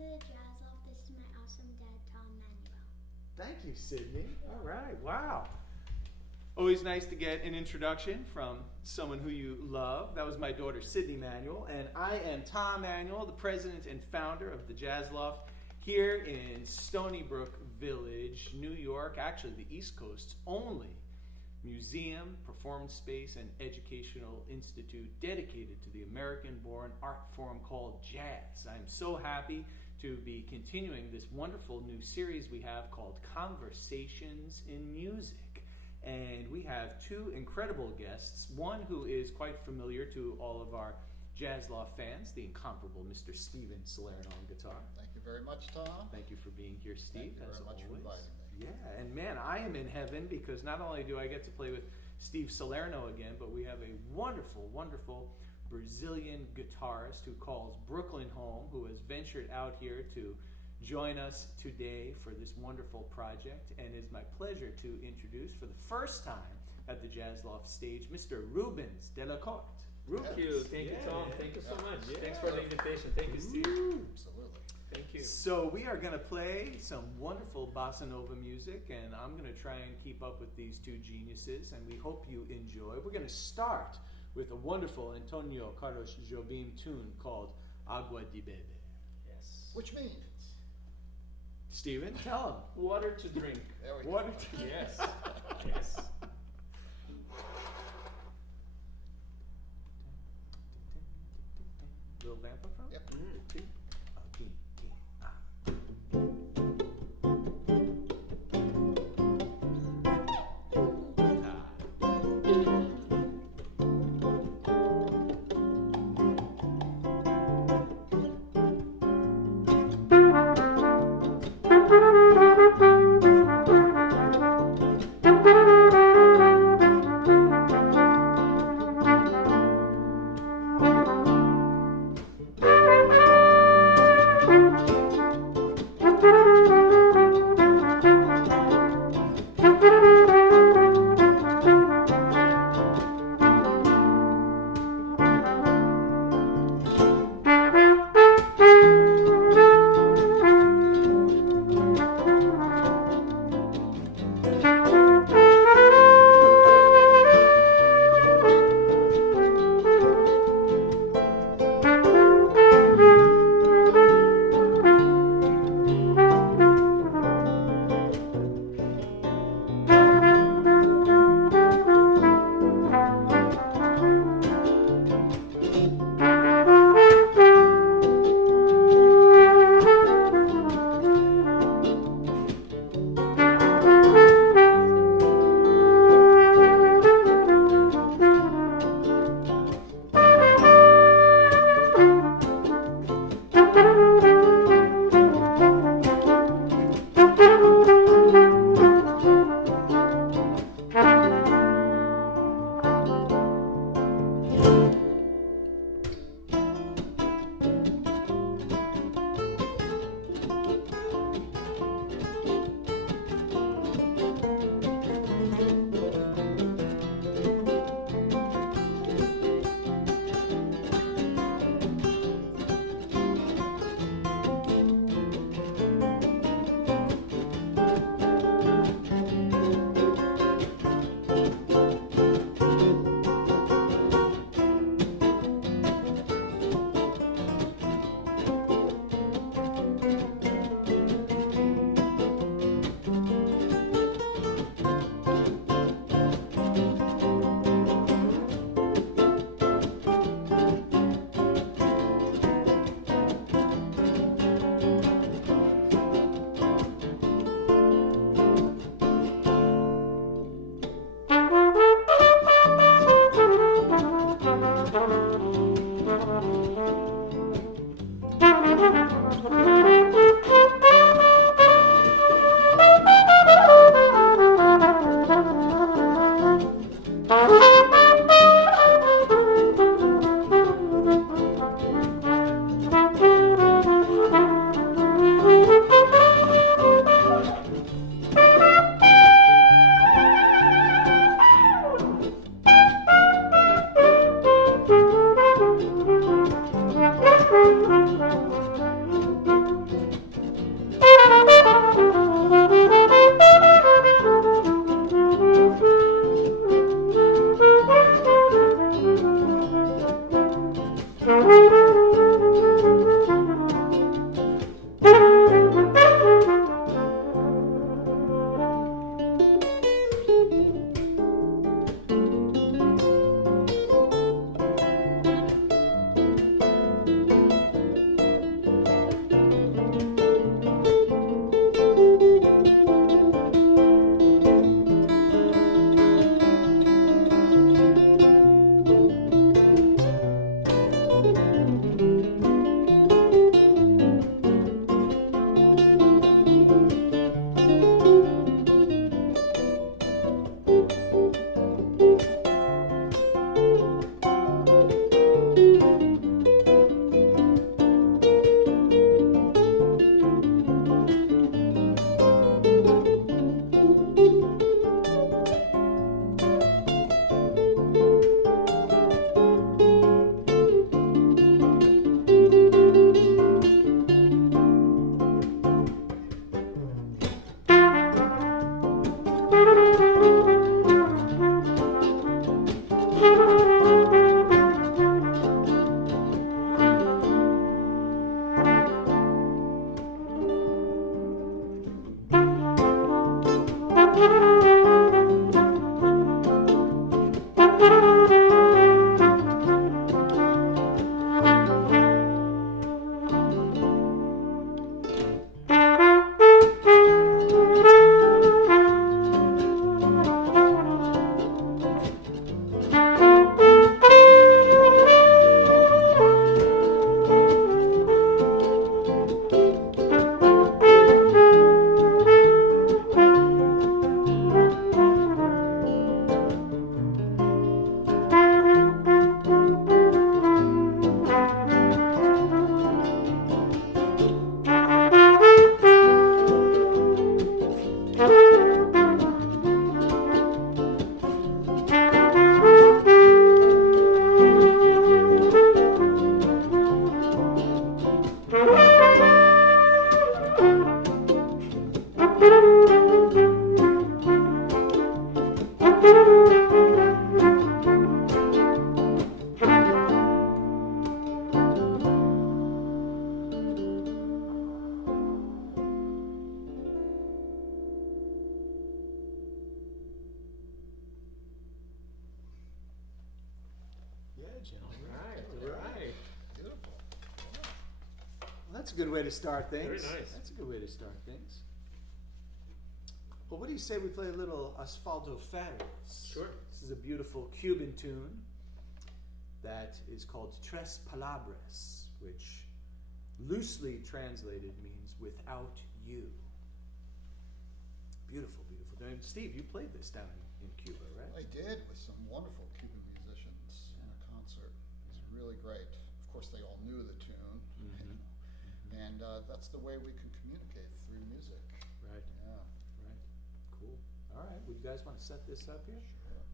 to the Jazz Loft. This is my awesome dad, Tom Manuel. Thank you, Sydney. All right, wow. Always nice to get an introduction from someone who you love. That was my daughter, Sydney Manuel, and I am Tom Manuel, the president and founder of the Jazz Loft here in Stony Brook Village, New York, actually the East Coast's only museum, performance space, and educational institute dedicated to the American-born art form called jazz. I'm so happy to be continuing this wonderful new series we have called Conversations in Music. And we have two incredible guests, one who is quite familiar to all of our Jazz Loft fans, the incomparable Mr. Steven Salerno on guitar. Thank you very much, Tom. Thank you for being here, Steve. Thank you very much for inviting me. Yeah, and man, I am in heaven because not only do I get to play with Steve Salerno again, but we have a wonderful, wonderful Brazilian guitarist who calls Brooklyn home, who has ventured out here to join us today for this wonderful project. And it's my pleasure to introduce for the first time at the Jazz Loft stage, Mr. Rubens DeLacorte. Thank you, Tom. Thank you so much. Yeah. Thanks for the invitation. Thank you, Steve. Absolutely. Thank you. So we are going to play some wonderful bossa nova music, and I'm going to try and keep up with these two geniuses, and we hope you enjoy. We're going to start with a wonderful Antonio Carlos Jobim tune called Agua de Beber. Yes. Which means? Steven, tell Water to drink. There we him. go. Water to Yes. Yes. Little vamp up front? Yep. Yeah, gentlemen. All right. Beautiful. Well, that's a good way to start things. Very nice. That's a good way to start things. Well, what do you say we play a little Asfalto Fabulous? Sure. This is a beautiful Cuban tune that is called Tres Palabras, which loosely translated means without you. Beautiful, beautiful. And Steve, you played this down in Cuba, right? I did with some wonderful Cuban musicians in a concert. It was really great. Of course, they all knew the tune, you know. And that's the way we can communicate through music. Right. Yeah. Right. Cool. All right. Would you guys want to set this up here? Sure.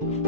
Thank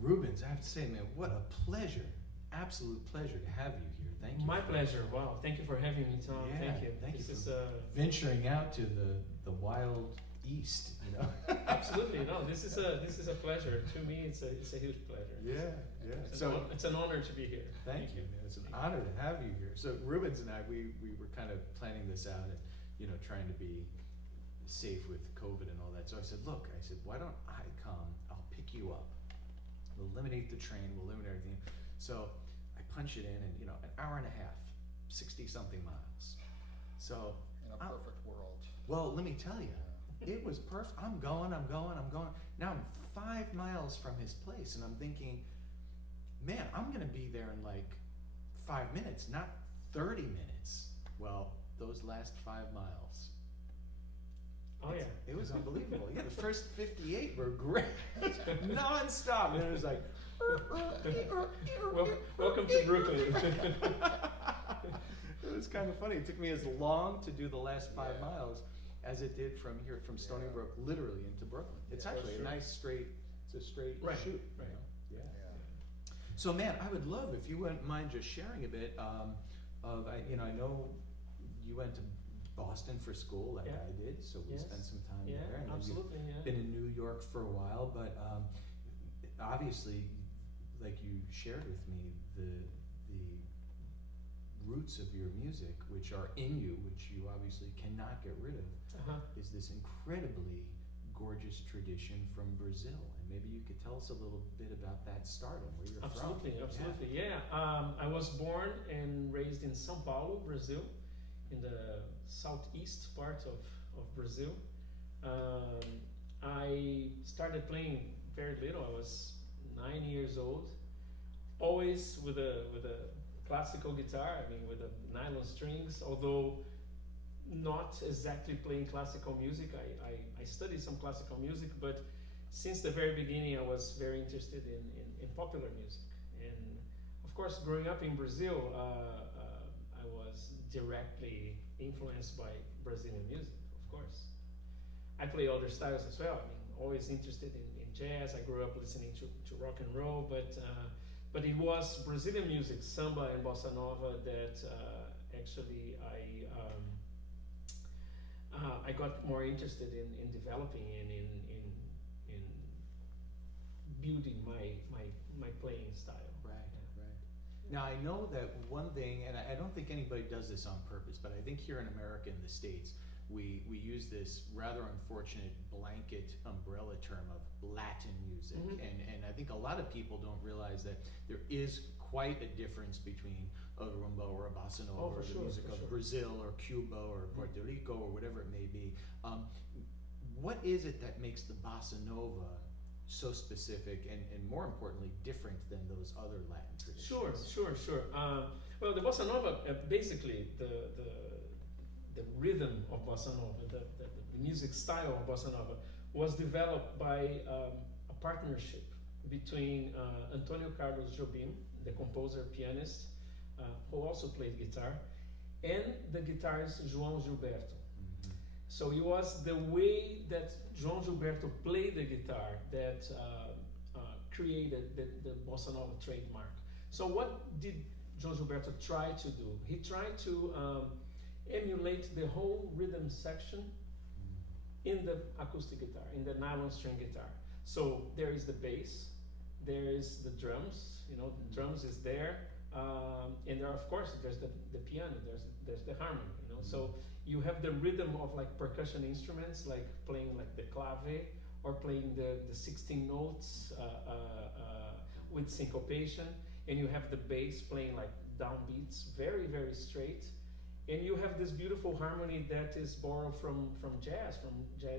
Rubens, I have to say, man, what a pleasure, absolute pleasure to have you here. Thank you. My pleasure. Wow. Thank you for having me, Tom. Yeah, Thank you. thank you This for is venturing out to the wild east, you know. absolutely no. This is a pleasure. To me, it's a huge pleasure. Yeah. So it's an honor to be here. Thank you, man. It's an honor to have you here. So Rubens and I, we were kind of planning this out and, you know, trying to be safe with COVID and all that. So I said, look, why don't I come? I'll pick you up. We'll eliminate the train. We'll eliminate everything. So I punch it in, and you know, an hour and a half, 60-something miles. So In a perfect world. well, let me tell you, it was perfect. I'm going. Now I'm 5 miles from his place, and I'm thinking, man, I'm gonna be there in like 5 minutes, not 30 minutes. Well, those last 5 miles. Oh yeah. It was unbelievable. Yeah, the first 58 were great, non-stop. And it was like, Well, welcome to Brooklyn. it was kind of funny. It took me as long to do the last 5 miles as it did from here, from Stony Brook, literally into Brooklyn. It's Yeah, actually sure. a nice straight, it's a straight Right, shoot. right. You know? Yeah. Yeah. So, man, I would love if you wouldn't mind just sharing a bit I know you went to Boston for school like Yeah. I did, so we Yes. spent some time Yeah, there. I know you've absolutely. Yeah. been in New York for a while, but obviously, like you shared with me, the roots of your music, which are in you, which you obviously cannot get rid of, Uh-huh. is this incredibly gorgeous tradition from Brazil. And maybe you could tell us a little bit about that stardom, where you're Absolutely, from. absolutely. Yeah. I was born and raised in São Paulo, Brazil, in the southeast part of Brazil. I started playing very little. I was 9 years old, always with a classical guitar. I mean, with the nylon strings. Although not exactly playing classical music, I studied some classical music, but since the very beginning, I was very interested in popular music. And of course, growing up in Brazil, I was directly influenced by Brazilian music, of course. I play other styles as well. I mean, always interested in jazz. I grew up listening to rock and roll, but it was Brazilian music, samba and bossa nova, that actually I got more interested in developing and in building my playing style. Right. Now, I know that one thing, and I don't think anybody does this on purpose, but I think here in America and the States, we use this rather unfortunate blanket umbrella term of Latin music. Mhm. And I think a lot of people don't realize that there is quite a difference between a rumba or a bossa nova, Oh, for or the sure, music for of sure. Brazil or Cuba or Puerto Rico or whatever it may be. What is it that makes the bossa nova so specific and more importantly, different than those other Latin traditions? Sure. Well, the bossa nova, basically the rhythm of bossa nova, the music style of bossa nova, was developed by a partnership between Antonio Carlos Jobim, the composer pianist, who also played guitar, and the guitarist João Gilberto. Mhm. So it was the way that João Gilberto played the guitar that created the bossa nova trademark. So what did João Gilberto try to do? He tried to emulate the whole rhythm section in the acoustic guitar, in the nylon string guitar. So there is the bass, there is the drums, the drums is there, and there, of course, there's the piano, there's the harmony, So you have the rhythm of like percussion instruments, like playing like the clave, or playing the 16 notes with syncopation, and you have the bass playing like downbeats, very, very straight. And you have this beautiful harmony that is borrowed from jazz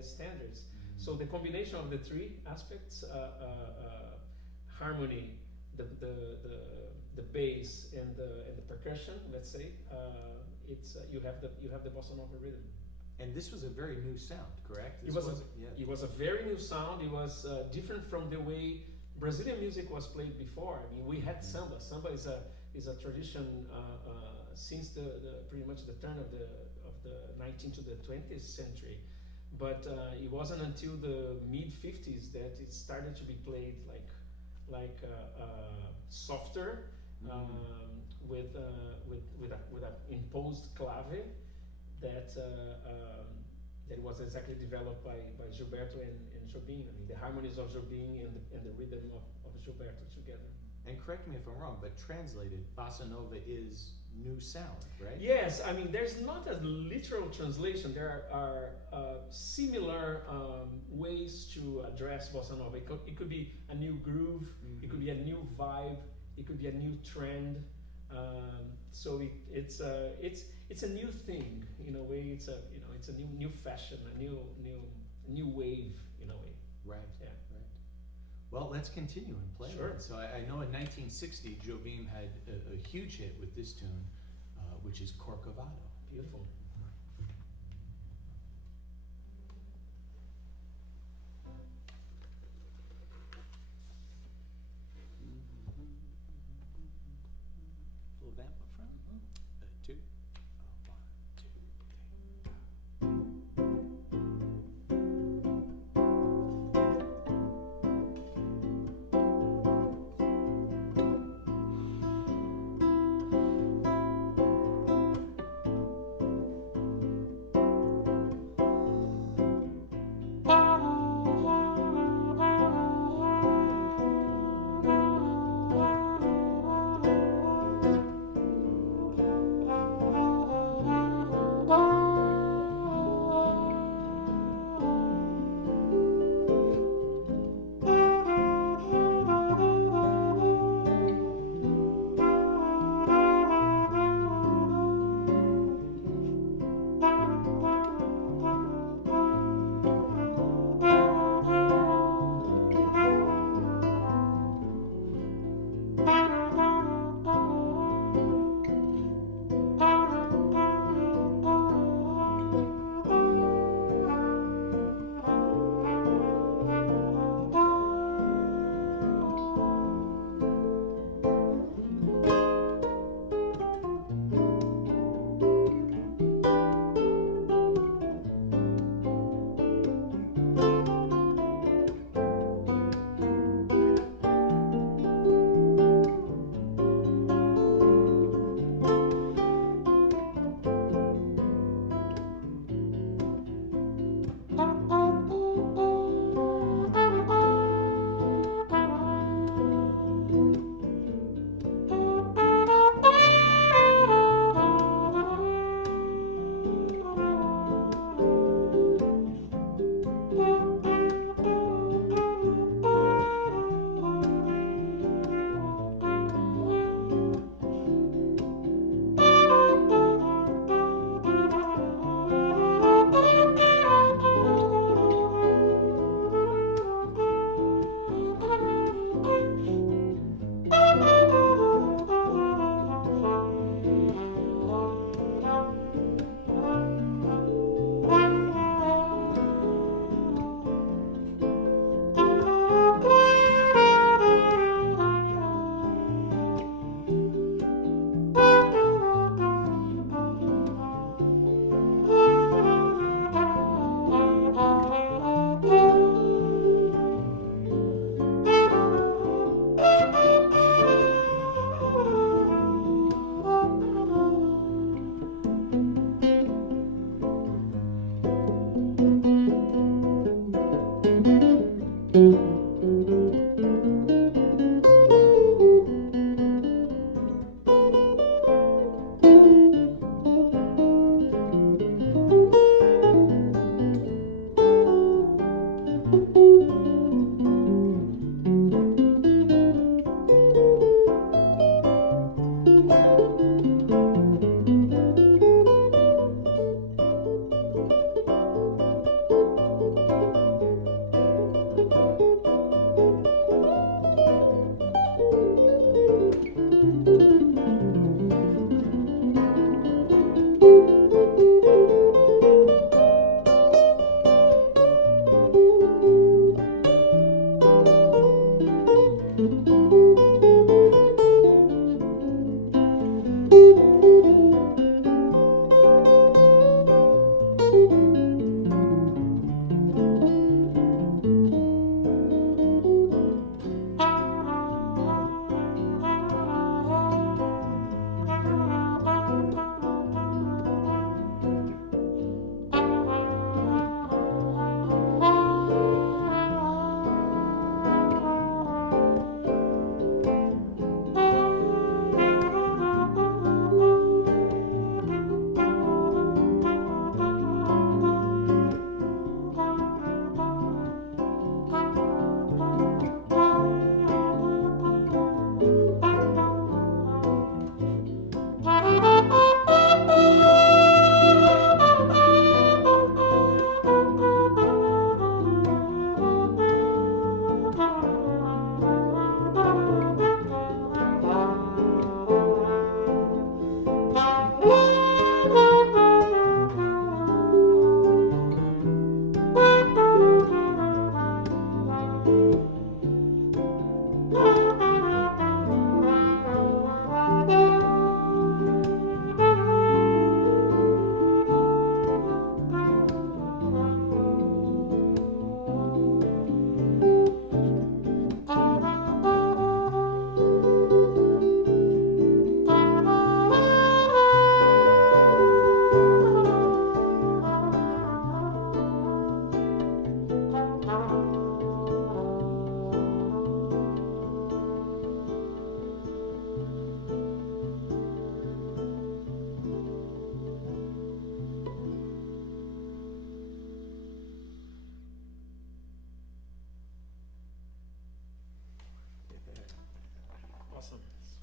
standards. So the combination of the three aspects, harmony, the bass, and the percussion, let's say, you have the bossa nova rhythm. And this was a very new sound, correct? It was a very new sound. It was different from the way Brazilian music was played before. I mean, we had samba. Samba is a tradition since pretty much the turn of the 19th to the 20th century, but it wasn't until the mid 50s that it started to be played like softer, with an imposed clave that was exactly developed by Gilberto and Jobim. I mean, the harmonies of Jobim and the rhythm of Gilberto together. And correct me if I'm wrong, but translated, bossa nova is new sound, right? Yes, I mean, there's not a literal translation. There are similar ways to address bossa nova. It could be a new groove, it could be a new vibe, it could be a new trend. So it's a new thing in a way. It's a new fashion, a new wave in a way. Right. Yeah. Right. Well, let's continue and play. Sure. So I know in 1960, Jobim had a huge hit with this tune, which is Corcovado. Beautiful. Little vamp up front. Two. One, two, three.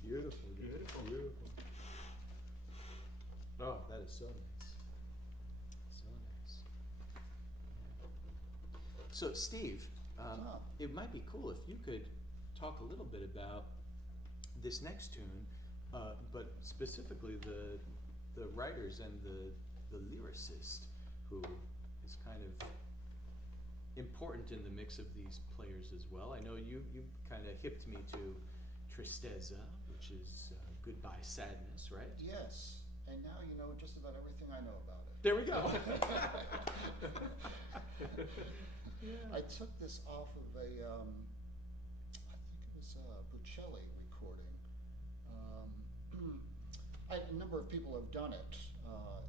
Beautiful, beautiful, beautiful. Oh, that is so nice. So nice. So, Steve, it might be cool if you could talk a little bit about this next tune, but specifically the writers and the lyricist who is kind of important in the mix of these players as well. I know you kind of hipped me to Tristeza, which is goodbye sadness, right? Yes, and now you know just about everything I know about it. There we go. I took this off of I think it was a Bocelli recording. A number of people have done it.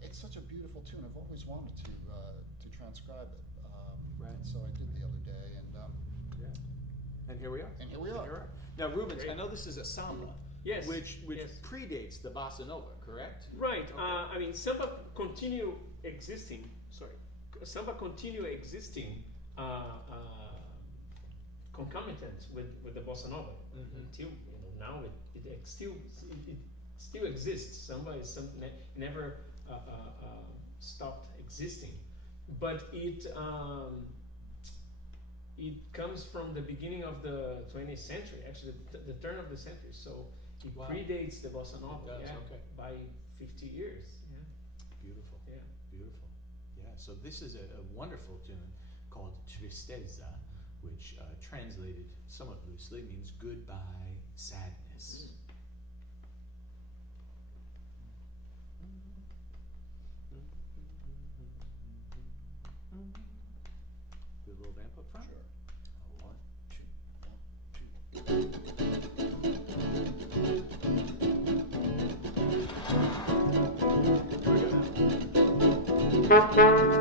It's such a beautiful tune. I've always wanted to transcribe it. Right. So I did the other day, and And here we are. And here we are. Now, Rubens, Great. I know this is a samba, Yes. which yes. predates the bossa nova, correct? Right. Okay. I mean, samba continue existing. Sorry, samba continue existing concomitant with the bossa nova until now it still exists. Samba is never stopped existing, but it comes from the beginning of the 20th century, actually the turn of the century. So it Wow. predates the bossa nova, It does, yeah, okay. by 50 years. Yeah. Beautiful. Yeah. Beautiful. Yeah, so this is a wonderful tune called Tristeza, which translated somewhat loosely means goodbye sadness. Do a little vamp up front. sure. 1, 2, 1, 2. Here we go.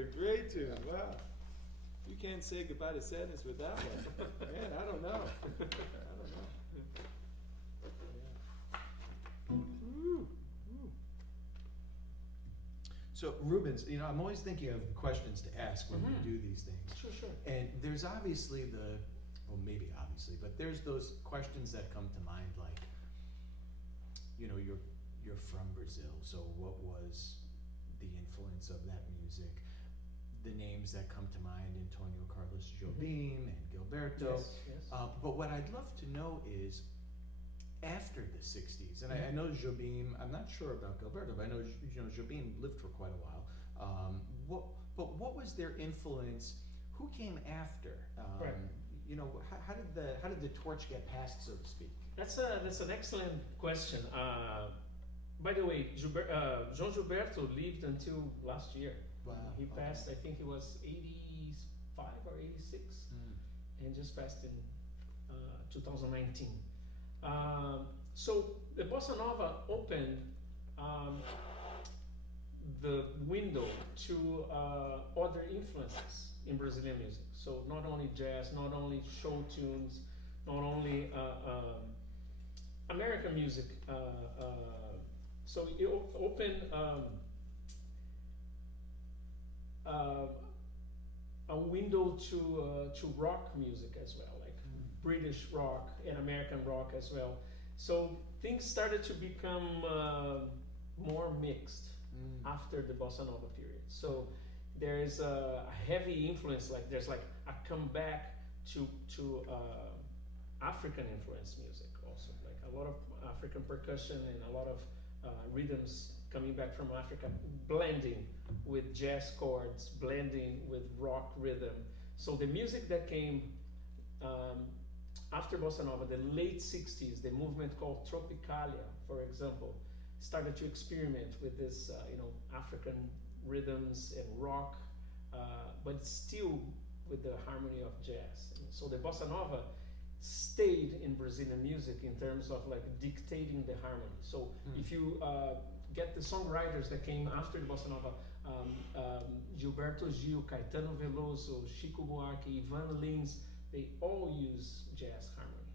a great tune. Wow. You can't say goodbye to sadness with that one. Man, I don't know. I don't know. Woo. Woo. So Rubens, you know, I'm always thinking of questions to ask when we do these things. Sure, sure. And there's obviously well, maybe obviously, but there's those questions that come to mind, like, you know, you're from Brazil, so what was the influence of that music? The names that come to mind, Antonio Carlos Jobim and Gilberto. Yes, yes. But what I'd love to know is, after the 60s, and I know Jobim, I'm not sure about Gilberto, but I know, you know, Jobim lived for quite a while. What was their influence? Who came after? Right. You know, how did the torch get passed, so to speak? That's an excellent question. By the way, João Gilberto lived until last year. Wow. He passed, I think he was 85 or 86, and just passed in 2019. So the Bossa Nova opened the window to other influences in Brazilian music. So not only jazz, not only show tunes, not only American music. So it opened a window to rock music as well, like British rock and American rock as well. So things started to become more mixed after the Bossa Nova period. So there is a heavy influence, like there's like a comeback to African influence music also, like a lot of African percussion and a lot of rhythms coming back from Africa, blending with jazz chords, blending with rock rhythm. So the music that came after Bossa Nova, the late 60s, the movement called Tropicalia, for example, started to experiment with this, African rhythms and rock, but still with the harmony of jazz. And so the Bossa Nova stayed in Brazilian music in terms of like dictating the harmony. So if you get the songwriters that came after the Bossa Nova, Gilberto Gil, Caetano Veloso, Chico Buarque, Ivan Lins, they all use jazz harmony.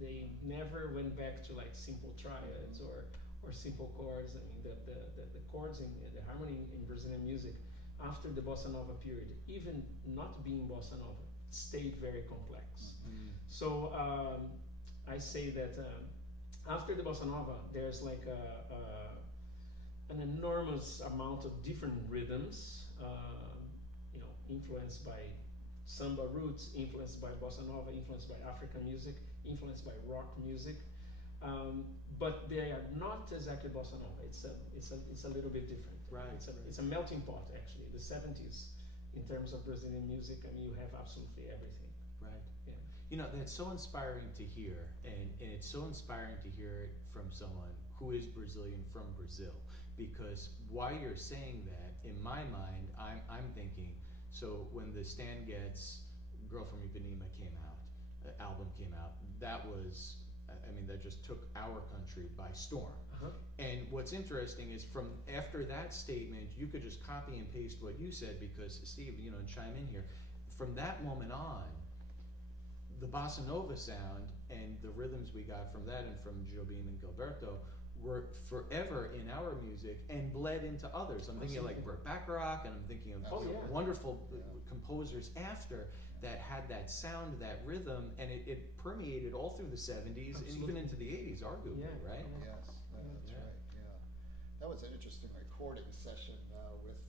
They never went back to like simple triads or simple chords. I mean, the chords and the harmony in Brazilian music after the Bossa Nova period, even not being Bossa Nova, stayed very complex. So I say that after the Bossa Nova, there's like an enormous amount of different rhythms, influenced by samba roots, influenced by Bossa Nova, influenced by African music, influenced by rock music. But they are not exactly Bossa Nova. It's a little bit different. Right. It's a melting pot, actually. The 70s, in terms of Brazilian music, I mean, you have absolutely everything. Right. Yeah. You know, that's so inspiring to hear, and it's so inspiring to hear it from someone who is Brazilian from Brazil, because while you're saying that, in my mind, I'm thinking, so when the Stan Getz Girl from Ipanema came out, album came out, that was, that just took our country by storm. And what's interesting is from after that statement, you could just copy and paste what you said, because Steve, and chime in here, from that moment on, the Bossa Nova sound and the rhythms we got from that and from Jobim and Gilberto were forever in our music and bled into others. I'm thinking of like Burt Bacharach, and I'm thinking of wonderful composers after that had that sound, that rhythm, and it permeated all through the 70s and even into the 80s, arguably, right? Yes, that's right, yeah. That was an interesting recording session with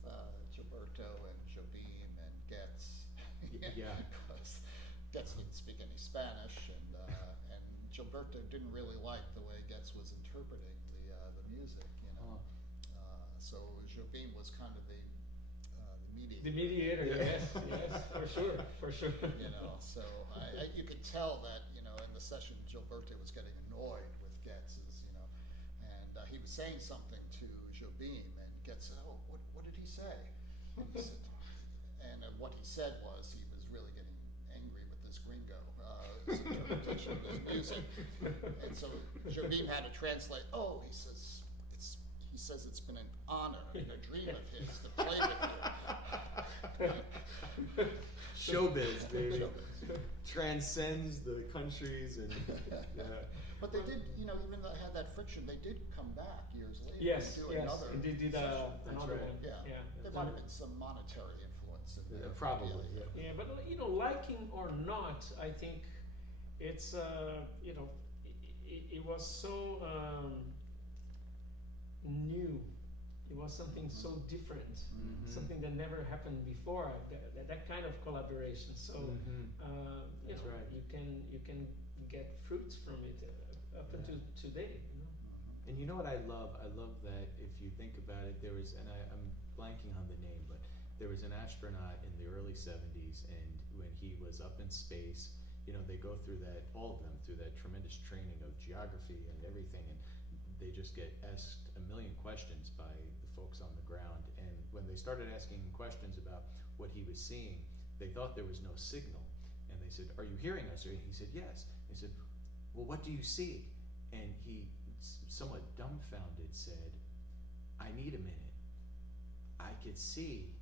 Gilberto and Jobim and Getz. Yeah. Because Getz didn't speak any Spanish, and Gilberto didn't really like the way Getz was interpreting the music, so Jobim was kind of the mediator. The mediator, yes, for sure. So you could tell that, in the session, Gilberto was getting annoyed with Getz's, and he was saying something to Jobim, and Getz said, "Oh, what did he say?" And he said, what he said was he was really getting angry with this gringo, his interpretation of his music, and so Jobim had to translate. Oh, he says, he says it's been an honor and a dream of his to play with you. Showbiz, baby. Showbiz. Transcends the countries and yeah. But they did, you know, even though they had that friction, they did come back years later. Yes, to do yes, another and they did session. another right. one. Yeah. There might have been some monetary influence in there. Probably, Yeah. yeah. Yeah, but you know, liking or not, I think it's you know, it was so new. It was something so different, Mhm. something that never happened before. That kind of collaboration. So Mhm. you That's know, right. you can get fruits from it up Yeah. until today. You know? And you know what I love? I love that if you think about it, there was, and I'm blanking on the name, but there was an astronaut in the early 70s, and when he was up in space, you know, they go through that, all of them, through that tremendous training of geography and everything, and they just get asked a million questions by the folks on the ground. And when they started asking him questions about what he was seeing, they thought there was no signal. And they said, "Are you hearing us?" Or he said, "Yes." They said, "Well, what do you see?" And he, somewhat dumbfounded, said, "I need a minute. I could see,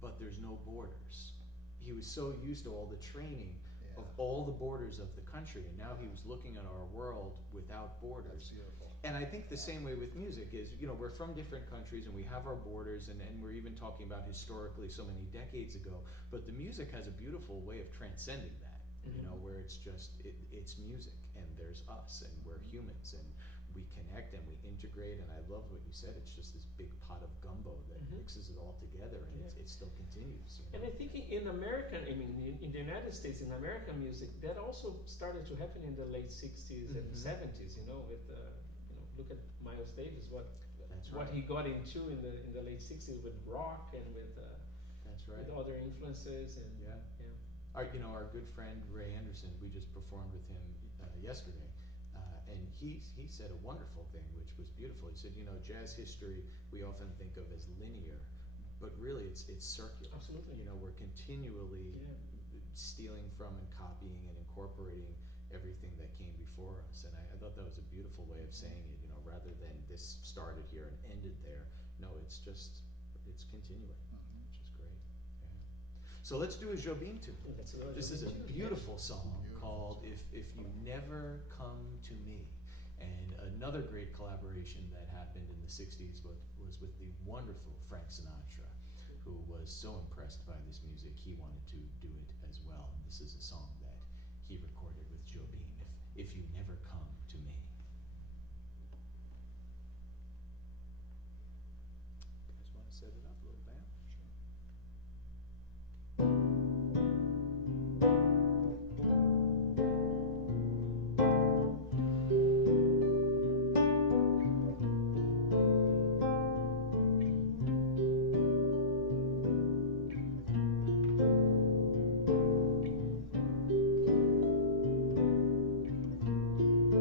but there's no borders." He was so used to all the training of all the borders of the country, and now he was looking at our world without That's borders. beautiful. And I think the same way with music is, you know, we're from different countries and we have our borders, and we're even talking about historically so many decades ago, but the music has a beautiful way of transcending that, you know, where it's just, it's music, and there's us, and we're humans, and we connect and we integrate, and I love what you said, it's just this big pot of gumbo that mixes it all together, and it still continues. You know? And I think in American, I mean, in the United States, in American music, that also started to happen in the late 60s and 70s, you know, with, you know, look at Miles Davis, what right. he got into in the late 60s with rock and with, That's right. with other influences and, Yeah. You know, our good friend Ray Anderson, we just performed with him yesterday, and he said a wonderful thing, which was beautiful. He said, you know, jazz history we often think of as linear, but really it's circular. Absolutely. You know, we're continually stealing from and copying and incorporating everything that came before us, and I thought that was a beautiful way of saying it. You know, rather than this started here and ended there. No, it's continuing, which is great. Yeah. So let's do a Jobim tune. This is a beautiful song called "If You Never Come to Me," and another great collaboration that happened in the '60s was with the wonderful Frank Sinatra, who was so impressed by this music he wanted to do it as well. And this is a song that he recorded with Jobim. If You Never Come to Me. You guys want to set it up, little band? If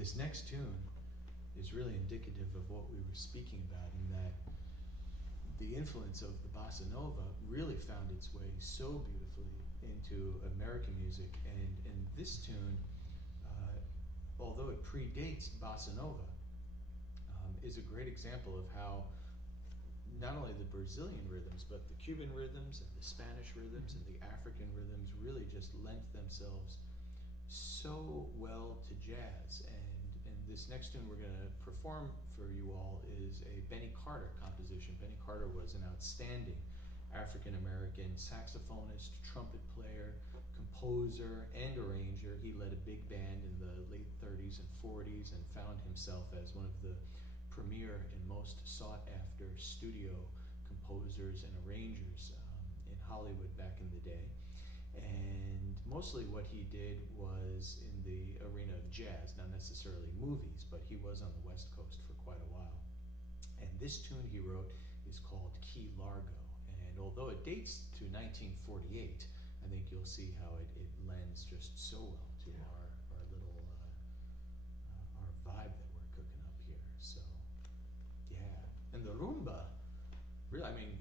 this next tune is really indicative of what we were speaking about, in that the influence of the bossa nova really found its way so beautifully into American music. And this tune, although it predates bossa nova, is a great example of how not only the Brazilian rhythms, but the Cuban rhythms and the Spanish rhythms and the African rhythms really just lent themselves so well to jazz. And this next tune we're going to perform for you all is a Benny Carter composition. Benny Carter was an outstanding African-American saxophonist, trumpet player, composer, and arranger. He led a big band in the late 30s and 40s and found himself as one of the premier and most sought-after studio composers and arrangers in Hollywood back in the day. And mostly what he did was in the arena of jazz, not necessarily movies, but he was on the West Coast for quite a while. And this tune he wrote is called Key Largo. And although it dates to 1948, I think you'll see how it lends just so well to our little our vibe that we're cooking up here. So yeah, and the rumba, really, I mean,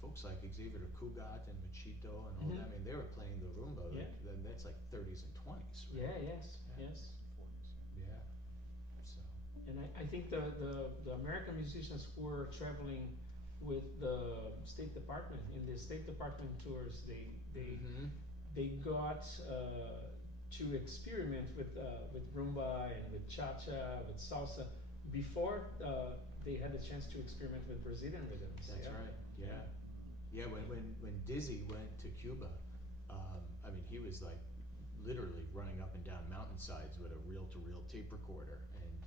folks like Xavier Cugat and Machito and all that, I mean, they were playing the rumba. Yeah. That's like 30s and 20s. Right? Yeah, yes. Yeah. So. And I think the American musicians who were traveling with the State Department, in the State Department tours, they got to experiment with rumba and with cha-cha, with salsa, before they had the chance to experiment with Brazilian rhythms. That's right. Yeah. Yeah. When Dizzy went to Cuba, I mean, he was like literally running up and down mountainsides with a reel-to-reel tape recorder.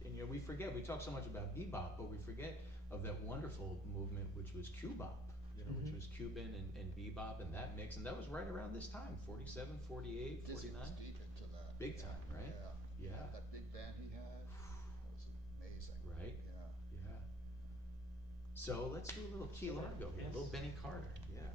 And you know, we talk so much about bebop, but we forget of that wonderful movement which was Cubop, you know, which was Cuban and bebop and that mix. And that was right around this time, 47, 48, 49. Dizzy was deep into that. Big time, right? Yeah. Yeah. That big band he had was amazing. Right? Yeah. Yeah. So let's do a little Key Largo here, a little Benny Carter. Yeah.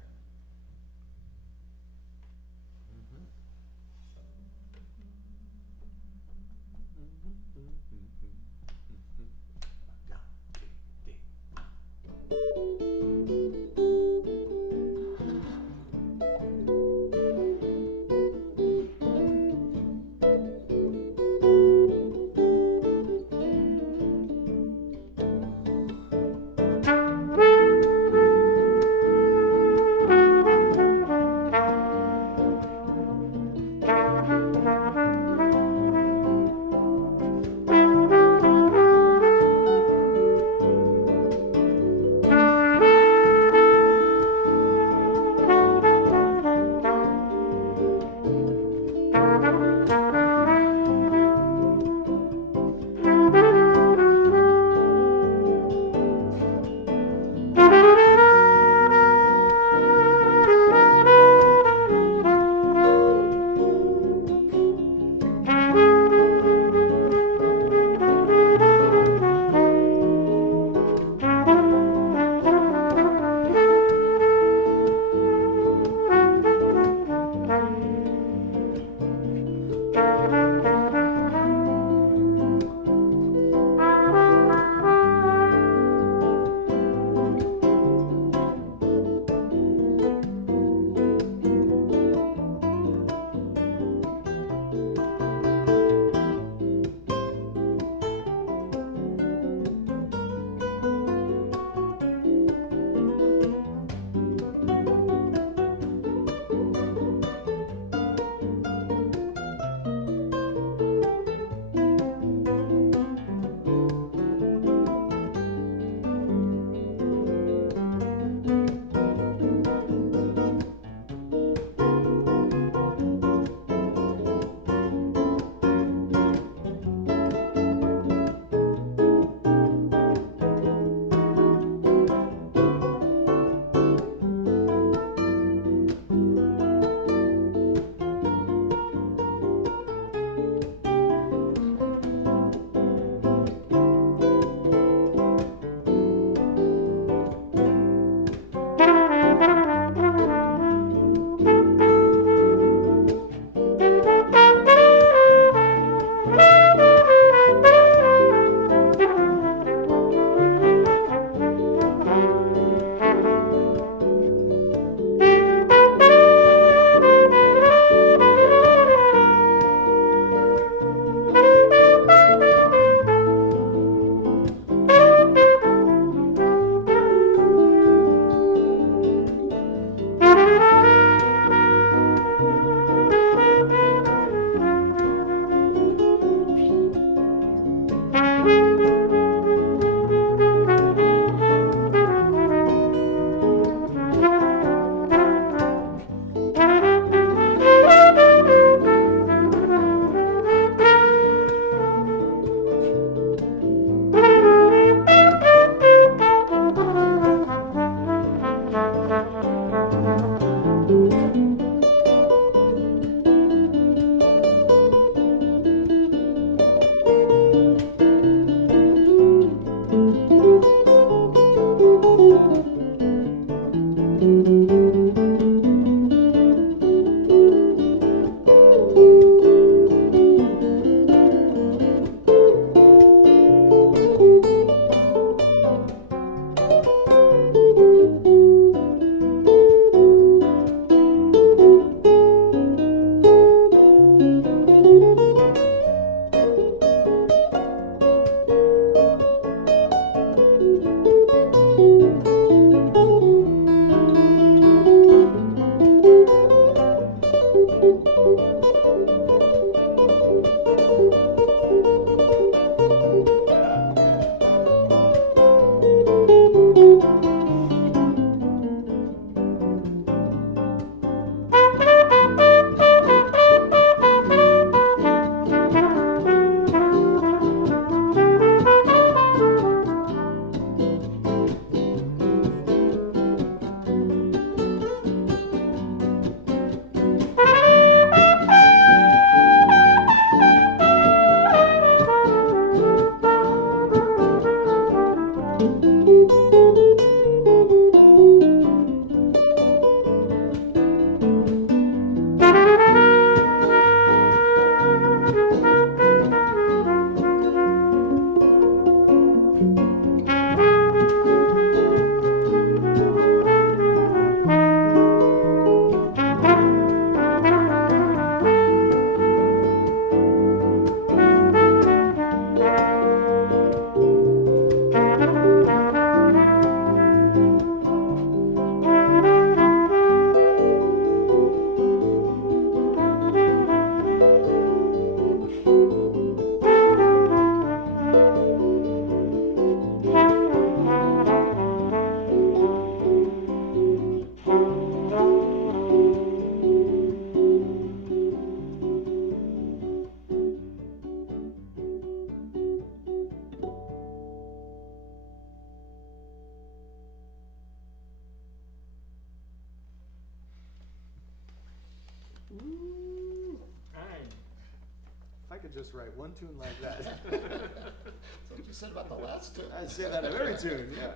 could just write one tune like that. That's what you said about the last two. I say that of every tune, yeah.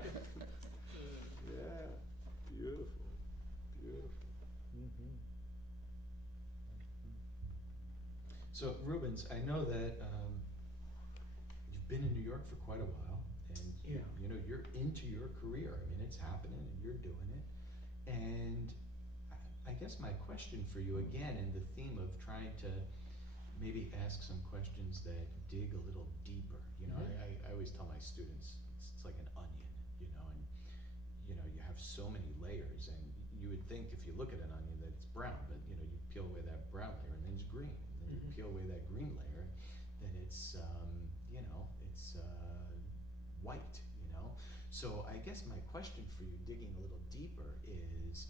Yeah, beautiful, beautiful. Mm-hmm. So Rubens, I know that you've been in New York for quite a while, and Yeah. you know you're into your career. I mean, it's happening, and you're doing it. And I guess my question for you, again, in the theme of trying to maybe ask some questions that dig a little deeper. You know, Mhm. I always tell my students it's like an onion, you know, and you know you have so many layers, and you would think if you look at an onion that it's brown, but you know you peel away that brown layer and then it's green, and then you Mhm. peel away that green layer, then it's you know it's white, you know. So I guess my question for you, digging a little deeper, is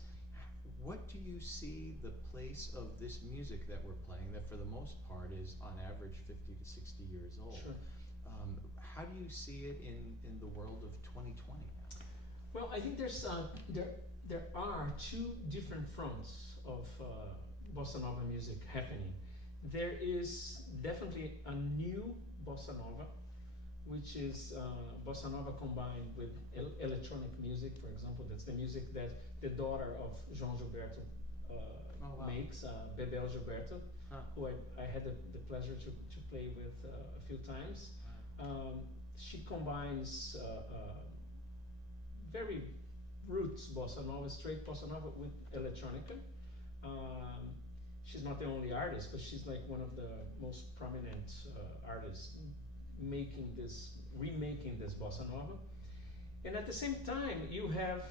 what do you see the place of this music that we're playing, that for the most part is on average 50 to 60 years old? Sure. How do you see it in the world of 2020? Well, I think there are two different fronts of bossa nova music happening. There is definitely a new bossa nova, which is bossa nova combined with electronic music. For example, that's the music that the daughter of João Gilberto wow. makes, Bebel Gilberto, Huh. who I had the pleasure to play with a few times. She combines very roots bossa nova, straight bossa nova with electronica. She's not the only artist, but she's like one of the most prominent artists remaking this bossa nova. And at the same time, you have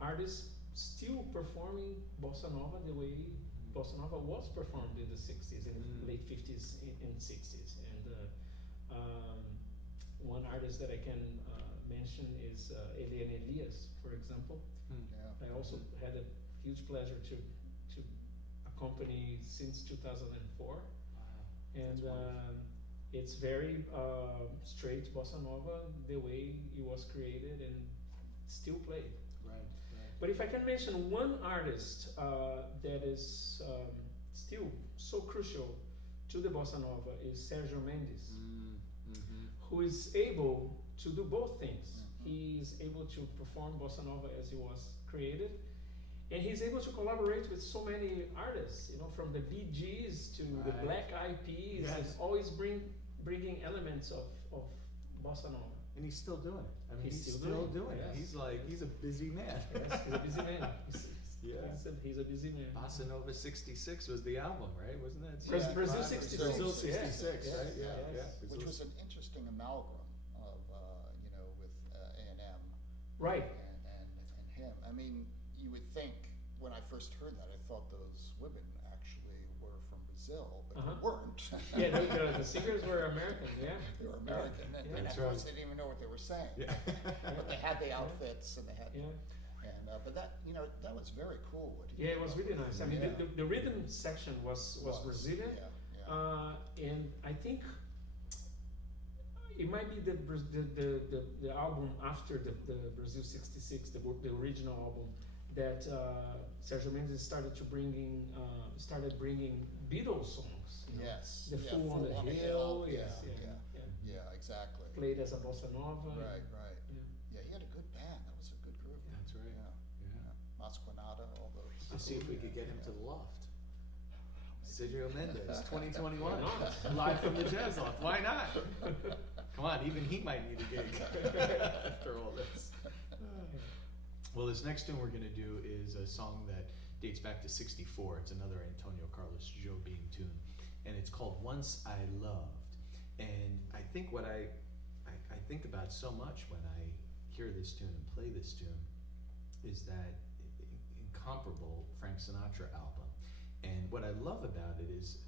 artists still performing bossa nova the way bossa nova was performed in the 60s, in the late 50s and 60s. And one artist that I can mention is Eliane Elias, for example. Yeah. I also had a huge pleasure to accompany since 2004. Wow. And That's wonderful. it's very straight bossa nova, the way it was created and still played. Right, right. But if I can mention one artist that is still so crucial to the bossa nova is Sergio Mendes, who is able to do both things. He is able to perform bossa nova as it was created, and he's able to collaborate with so many artists, you know, from the Bee Gees to the Right. Black Eyed Peas, and Yes. always bringing elements of bossa nova. And he's still doing it. I mean, He's he's still still doing doing it, it. yes. He's a busy man. Yes, he's a busy man. Yeah. He's a busy man. Bossa Nova 66 was the album, right? Wasn't that? Brazil, Yeah, Brazil Brazil 66. Brazil yes, 66, yes, right? Yeah, yes. yeah. Which was an interesting amalgam of, you know, with A&M Right. and him. I mean, you would think when I first heard that, I thought those women actually were from Brazil, but Uh-huh. they weren't. Yeah, the singers were American. Yeah. They were American, Yeah. and That's at first right. they didn't even know what they were saying. Yeah. But they had the outfits and they had, Yeah. and but that, you know, that was very cool. What he Yeah, it came was up really with. nice. I mean, Yeah. the rhythm section was Brazilian, Yeah, yeah. and I think it might be the album after the Brazil '66, the original album, that Sergio Mendes started bringing Beatles songs. You know? Yes. The yeah, Fool on the Hill. Yeah, Yes, yeah, yeah. yeah, exactly. Played as a bossa nova. Right, right. Yeah. Yeah, he had a good band. That was a good group. That's right. Yeah. Yeah. Masquinada, all those. Let's see if we could get him to the loft. Sergio Mendes, 2021, Why not? live from the Jazz Loft. Why not? Come on, even he might need a gig after all this. Well, this next tune we're going to do is a song that dates back to '64. It's another Antonio Carlos Jobim tune, and it's called "Once I Loved." And I think what I think about so much when I hear this tune and play this tune is that incomparable Frank Sinatra album. And what I love about it is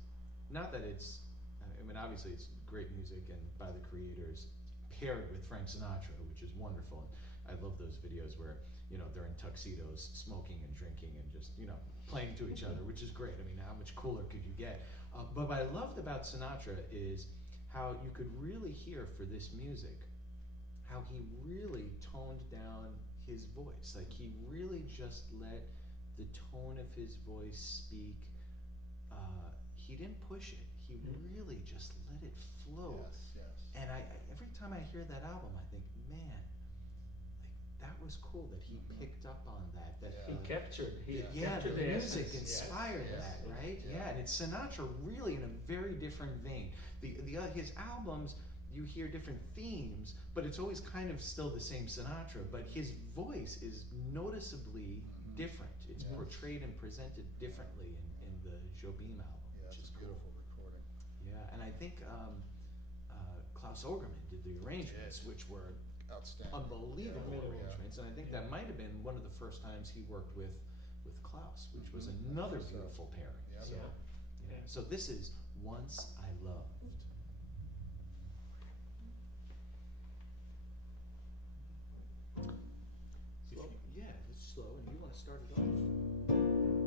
not that it's, I mean, obviously it's great music and by the creators paired with Frank Sinatra, which is wonderful. And I love those videos where, you know, they're in tuxedos, smoking and drinking and just, you know, playing to each other, which is great. I mean, how much cooler could you get? But what I loved about Sinatra is how you could really hear for this music, how he really toned down his voice. Like he really just let the tone of his voice speak. He didn't push it. he really just let it flow. Yes, yes. And every time I hear that album, I think, man, like that was cool that he picked up on that. That Yeah. He captured. He yeah, captured the the music essence. inspired Yes. that, right? Yeah. Yeah, and it's Sinatra really in a very different vein. His albums, you hear different themes, but it's always kind of still the same Sinatra. But his voice is noticeably different. It's Yeah. portrayed and presented differently in the Jobim album, Yeah, which it's is a cool. beautiful recording. Yeah, and I think Klaus Ogerman did the arrangements, which were Outstanding. unbelievable Yeah. arrangements, and I think Yeah. that might have been one of the first times he worked with Klaus, which was Mhm. another So, beautiful pairing. yeah. So, Yeah. yeah. So this is Once I Loved. Slow? Yeah, it's slow, and you want to start it off.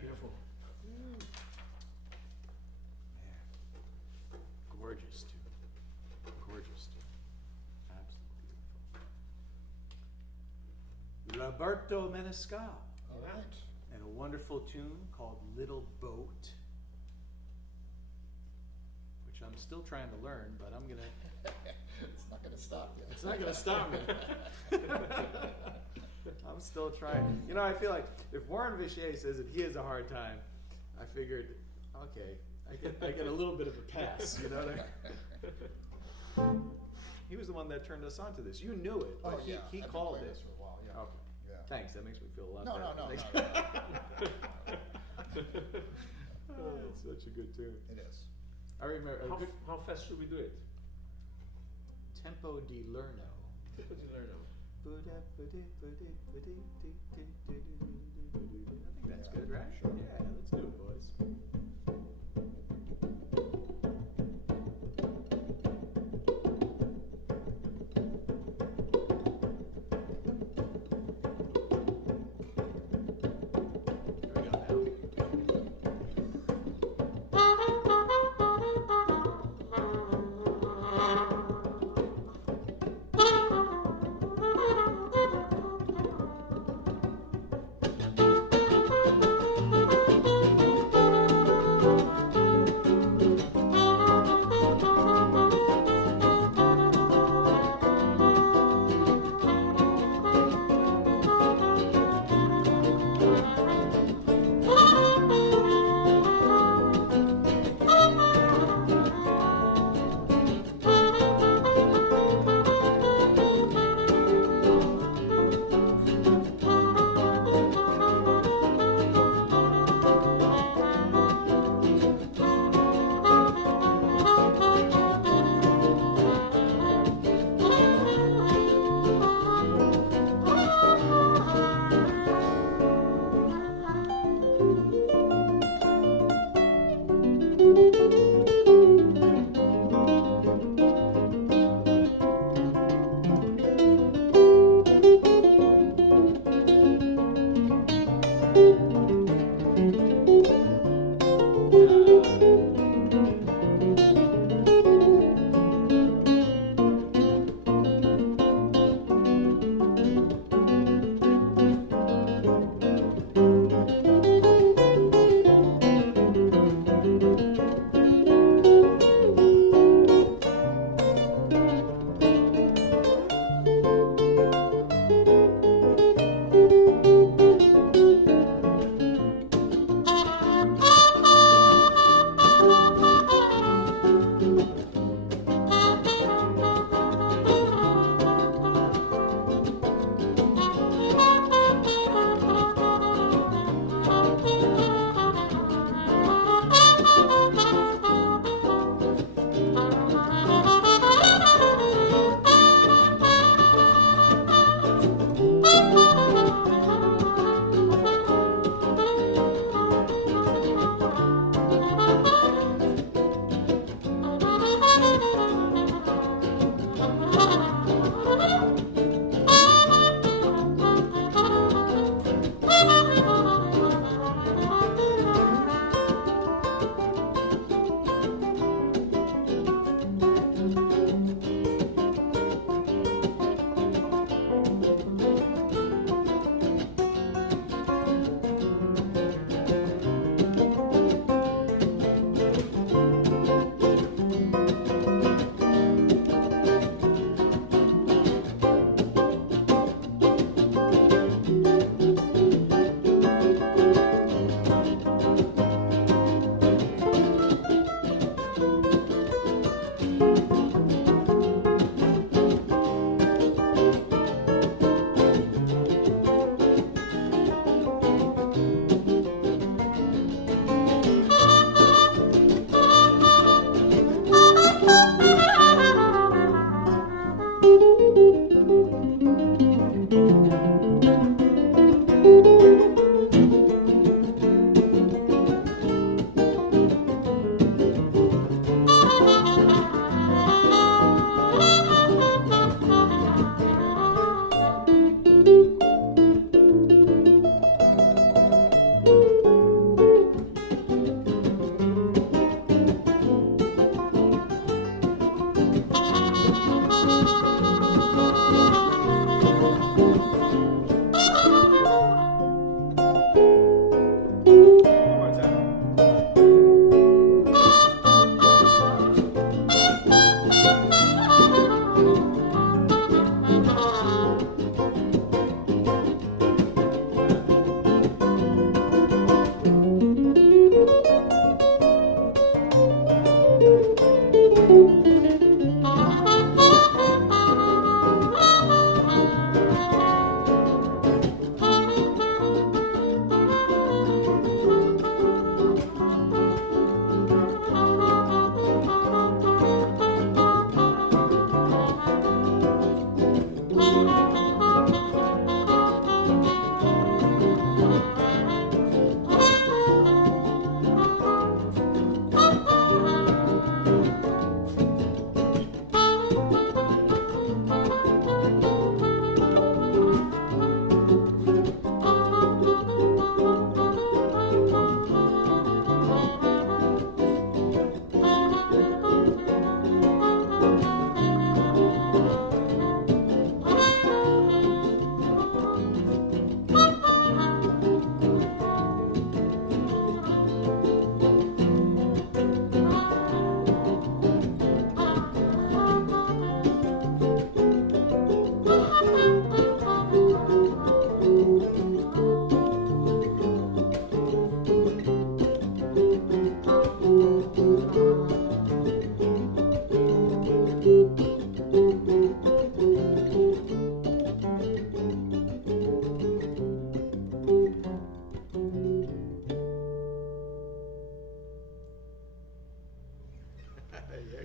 Beautiful. Gorgeous tune. Gorgeous tune. Absolutely beautiful. Roberto Menescal. All right. And a wonderful tune called Little Boat, which I'm still trying to learn, but I'm going to... It's not going to stop you. It's not going to stop me. I'm still trying. You know, I feel like if Warren Vichet says that he has a hard time, I figured, okay, I get a little bit of a pass. You know what I mean? He was the one that turned us on to this. You knew it, but he I've been called playing it. this for a while. Yeah. Okay. Yeah. Thanks. That makes me feel a lot No, better. no. Oh, it's such a good tune. It is. I remember a good How fast should we do it? Tempo di Lerno. What did you learn of? I think that's good, right? Sure. Yeah, let's do it, boys. Here we go now.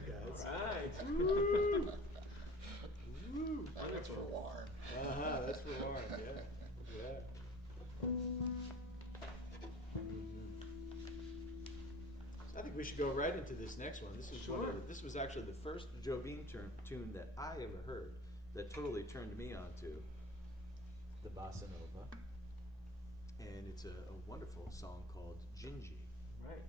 guys. Right. Woo. That's for Warren. That's for Warren. Yeah. I think we should go right into this next one. This is Sure. this was actually the first Jobim tune that I ever heard that totally turned me on to the bossa nova, and it's a wonderful song called Gingy. Right.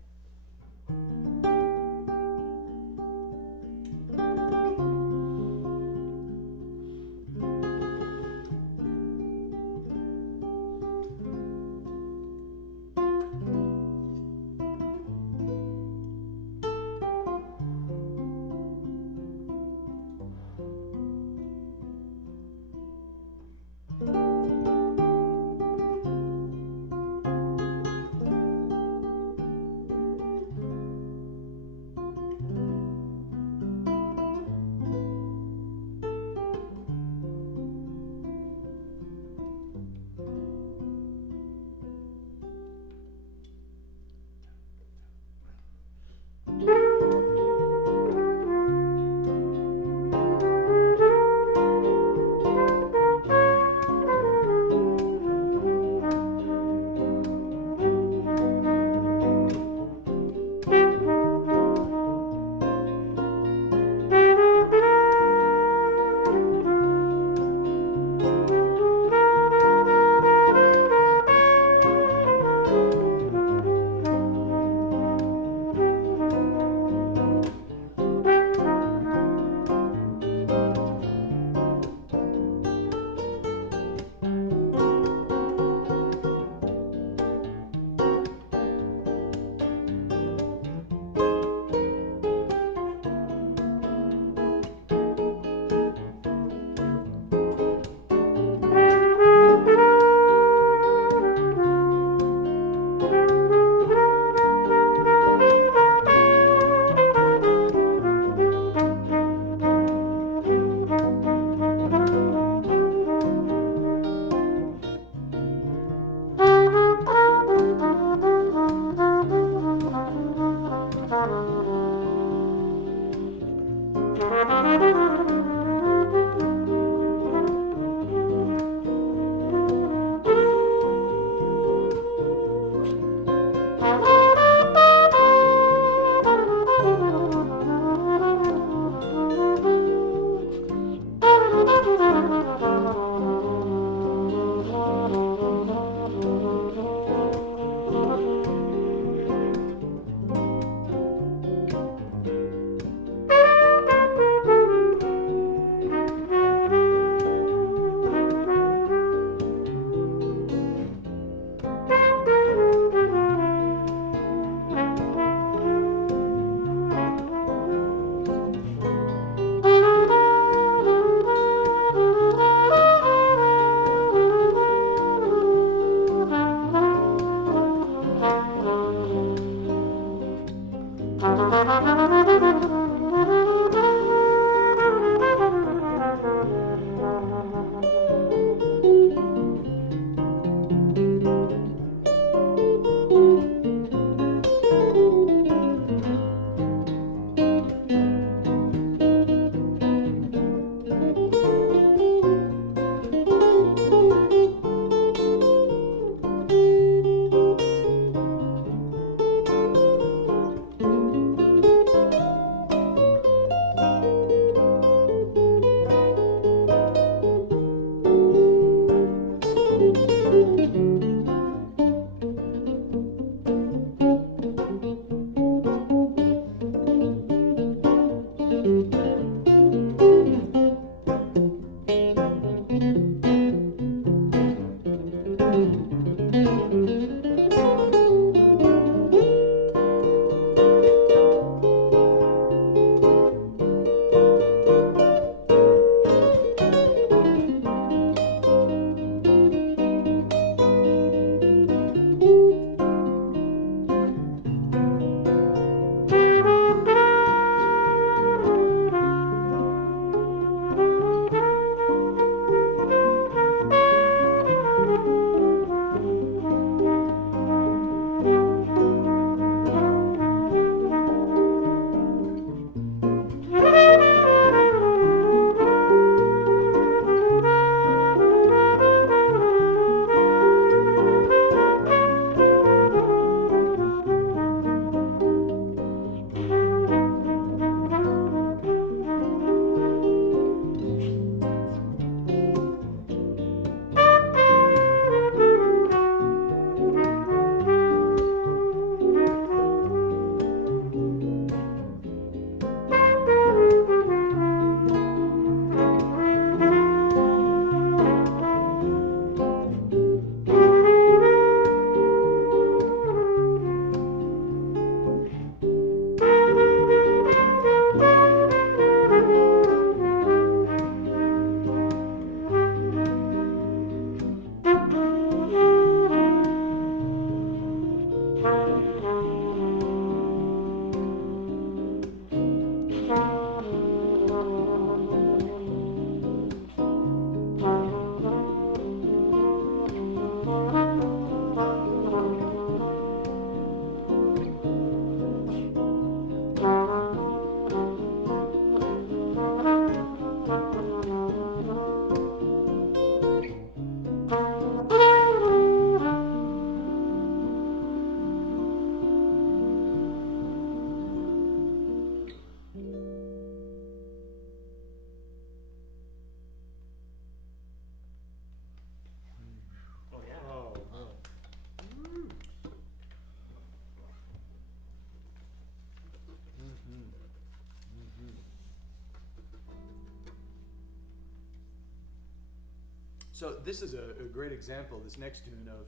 So this is a great example, this next tune, of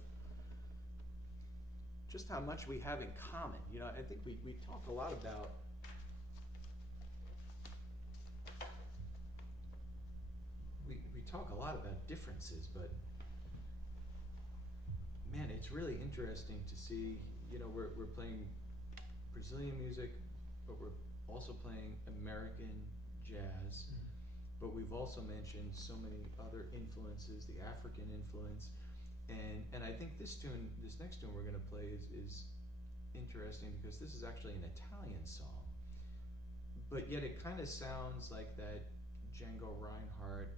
just how much we have in common. You know, I think we talk a lot about we talk a lot about differences, but man, it's really interesting to see, you know, we're playing Brazilian music, but we're also playing American jazz. But we've also mentioned so many other influences, the African influence, and I think this next tune we're going to play is interesting because this is actually an Italian song, but yet it kind of sounds like that Django Reinhardt,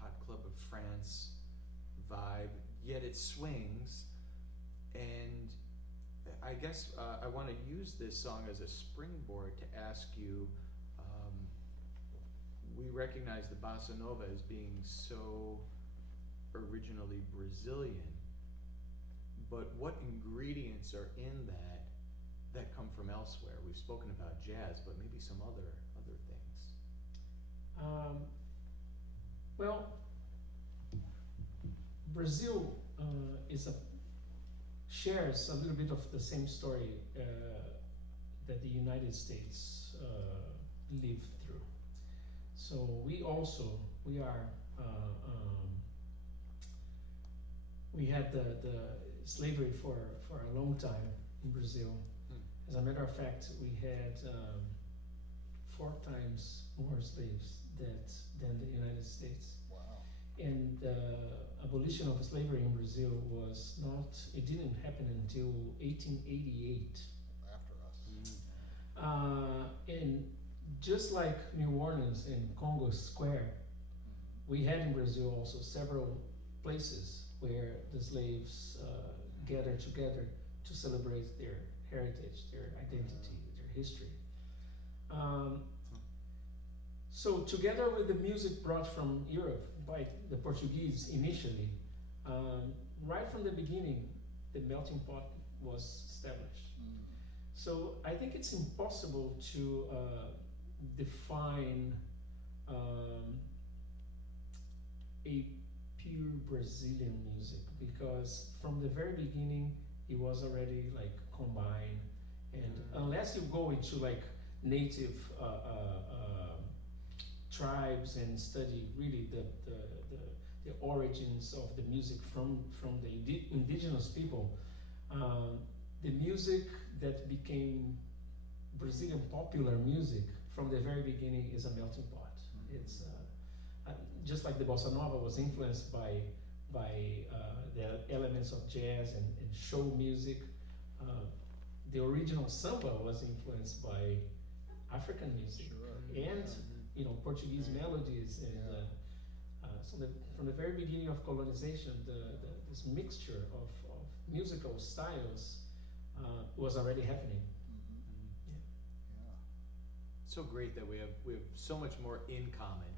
Hot Club of France vibe, yet it swings, and I guess I want to use this song as a springboard to ask you, we recognize the bossa nova as being so originally Brazilian, but what ingredients are in that come from elsewhere? We've spoken about jazz, but maybe some other things. Well, Brazil shares a little bit of the same story that the United States lived through. So we had the slavery for a long time in Brazil. As a matter of fact, we had 4 times more slaves than the United States. Wow. And the abolition of slavery in Brazil didn't happen until 1888. After us. And just like New Orleans and Congo Square, we had in Brazil also several places where the slaves gathered together to celebrate their heritage, their identity, their history. So together with the music brought from Europe by the Portuguese initially, right from the beginning, the melting pot was established. So I think it's impossible to define a pure Brazilian music, because from the very beginning it was already like combined, and unless you go into like native tribes and study really the origins of the music from the indigenous people, the music that became Brazilian popular music from the very beginning is a melting pot. It's just like the bossa nova was influenced by the elements of jazz and show music. The original samba was influenced by African music and Portuguese melodies, and so from the very beginning of colonization, this mixture of musical styles was already happening. So great that we have so much more in common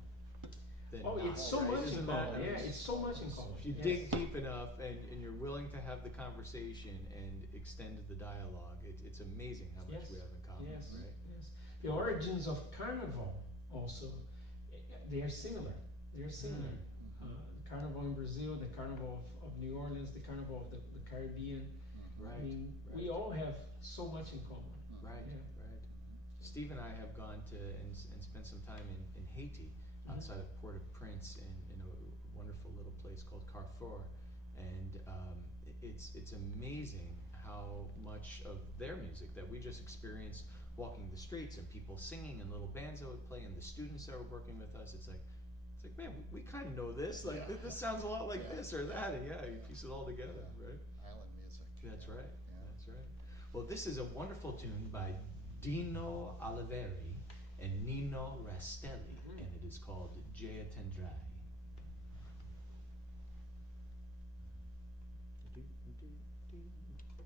than it's so right? much Isn't in that common. Yeah, amazing? it's so much in common. If you dig deep enough and you're willing to have the conversation and extend the dialogue, it's amazing how much we have in common. Yes, right? yes. The origins of carnival also, they are similar. They're similar. The carnival in Brazil, the carnival of New Orleans, the carnival of the Caribbean. Right. I mean, right. we all have so much in common. Right, Yeah. right. Steve and I have gone to and spent some time in Haiti, outside of Port-au-Prince, in a wonderful little place called Carrefour, and it's amazing how much of their music that we just experienced walking the streets and people singing and little bands that would play and the students that were working with us. It's like man, we kind of know this. Like this sounds a lot like this or that, and you piece it all together, right? Island music. That's right. Yeah. That's right. Well, this is a wonderful tune by Dino Oliveri and Nino Rastelli, and it is called Jaya Tendrai.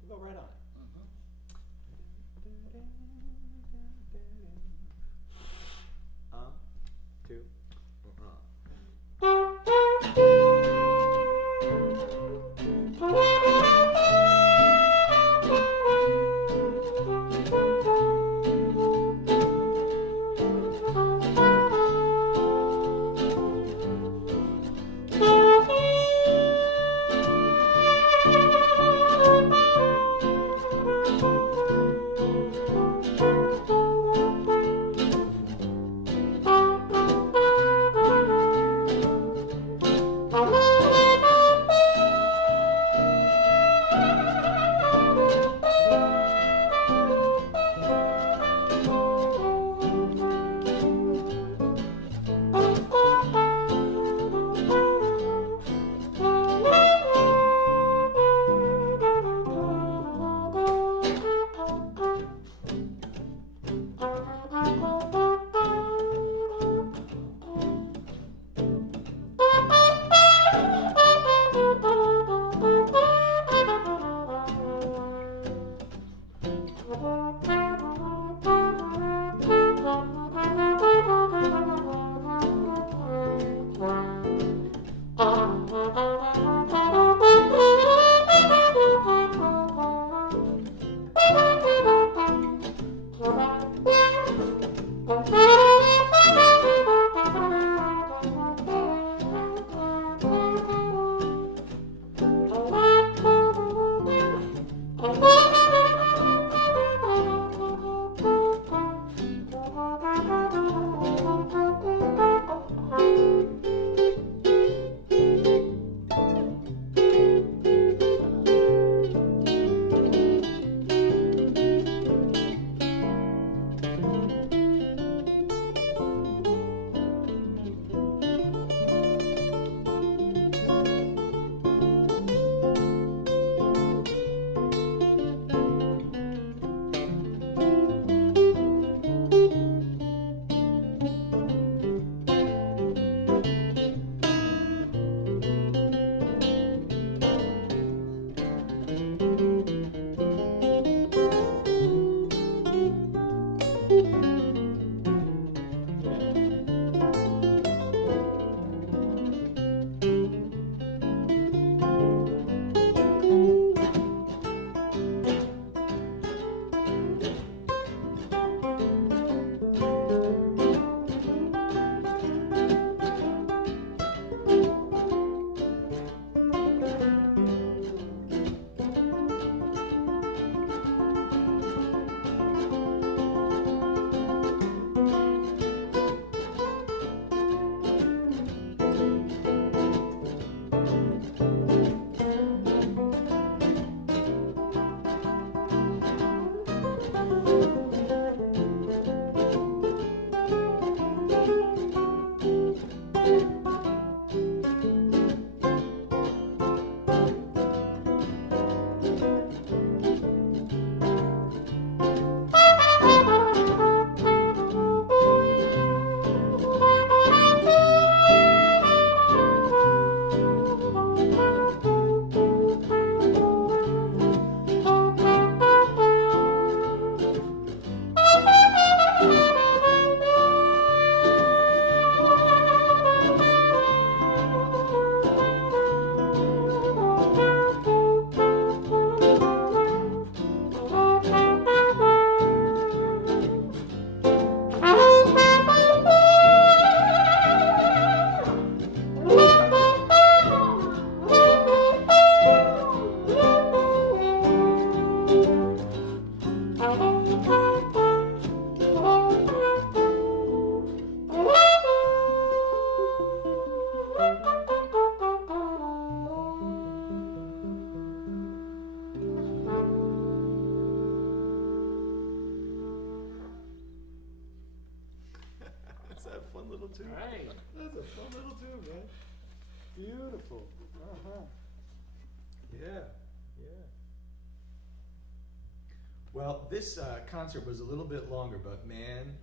Go right on. Two. tune. Right. That's a fun little tune, man. Beautiful. Uh-huh. Yeah, yeah. Well, this concert was a little bit longer, but man,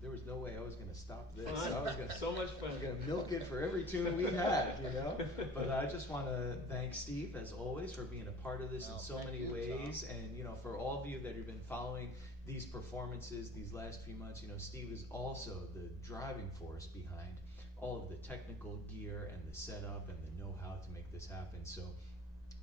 there was no way I was going to stop this. I was going to So much fun. milk it for every tune we had, you know. But I just want to thank Steve, as always, for being a part of this in so many ways, and you know, for all of you that have been following these performances these last few months. You know, Steve is also the driving force behind all of the technical gear and the setup and the know-how to make this happen. So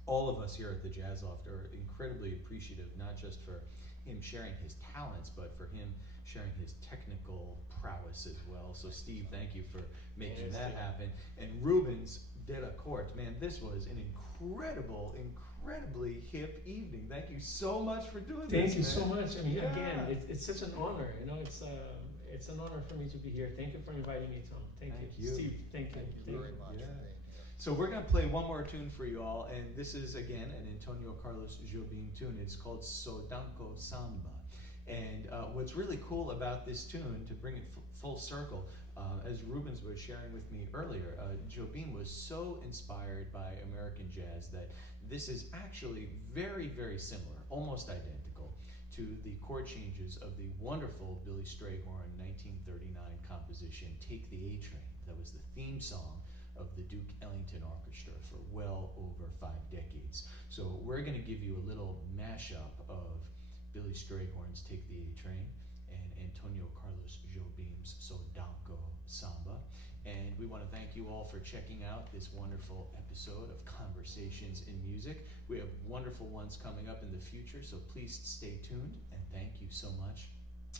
all of us here at the Jazz Loft are incredibly appreciative, not just for him sharing his talents, but for him sharing his technical prowess as well. So Steve, thank you for making that happen. And Rubens DeLacorte, man, this was an incredibly hip evening. Thank you so much for doing this. Thank you so much. I mean, Yeah. again, it's such an honor. You know, it's an honor for me to be here. Thank you for inviting me, Tom. Thank you. Steve. Thank you. Thank you very much Yeah. for being here. So we're going to play one more tune for you all, and this is, again, an Antonio Carlos Jobim tune. It's called Sodanko Samba. And what's really cool about this tune, to bring it full circle, as Rubens was sharing with me earlier, Jobim was so inspired by American jazz that this is actually very, very similar, almost identical, to the chord changes of the wonderful Billy Strayhorn 1939 composition, Take the A Train. That was the theme song of the Duke Ellington Orchestra for well over 5 decades. So we're going to give you a little mashup of Billy Strayhorn's Take the A Train, and Antonio Carlos Jobim's So Danko Samba. And we want to thank you all for checking out this wonderful episode of Conversations in Music. We have wonderful ones coming up in the future, so please stay tuned. And thank you so much